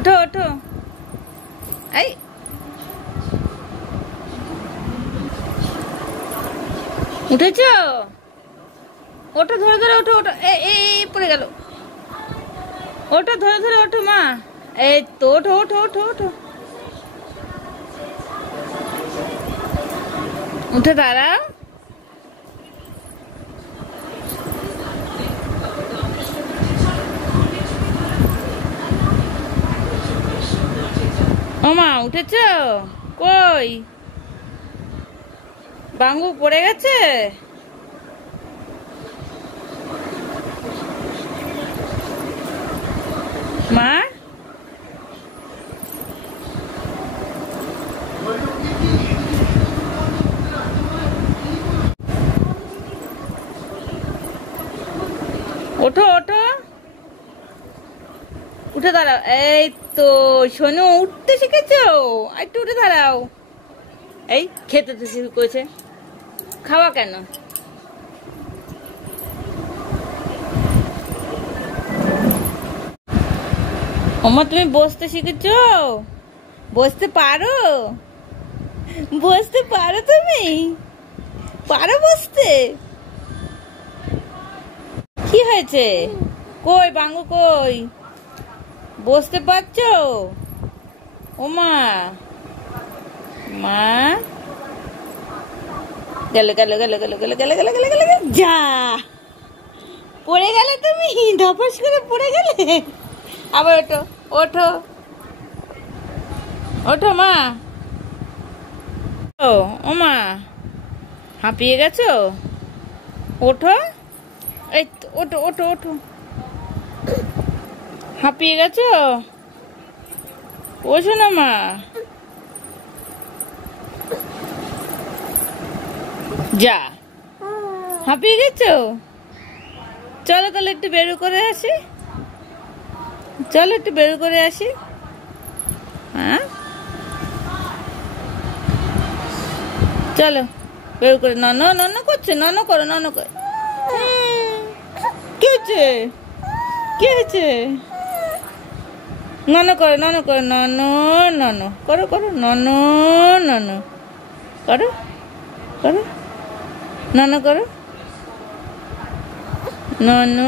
ওঠো ওঠো। এই উঠেছ? ওঠো, ধরে ধরে ওঠো ওঠো। এই পড়ে গেল। ওঠো, ধরে ধরে ওঠো মা। এই তো ওঠো ওঠো ওঠো ওঠো। উঠে দাঁড়াও। ও মা, উঠেছ? কই বাঙ্গু পড়ে গেছে? মা, ওঠো ওঠো, উঠে দাঁড়াও। এই তো সোনু, উঠতে শিখেছো? একটু উঠে দাঁড়াও। এই খেতে তো শুরু করেছে। খাওয়া কেন? ওমা, তুমি বসতে শিখেছো? বসতে পারো? বসতে পারো? তুমি পারো বসতে? কি হয়েছে? কই বাঙ্গু, কই বসতে পারছো? ওমা, মা গেল গেল গেল গেল গেল গেল গেল গেল গেল। যা, পড়ে গেলে তুমি, ধপাস করে পড়ে গেলে। আবার ওঠো ওঠো ওঠো মা। ও মা, হাঁপিয়ে গেছো? ওঠো। এই ওঠো ওঠো ওঠো। হাঁপিয়ে গেছো? ওঠো না মা। যা, হাঁপিয়ে গেছো? চলো তাহলে একটু বেরু করে আসি। চলো একটু বেরু করে আসি। হ্যাঁ চলো বেরু করে। নন নন করছে, নন করো, নন করো। কি হয়েছে? কি হয়েছে? নন করো, নন করো, নন নন করো, করো নন নন করো, করো নন করো, নন।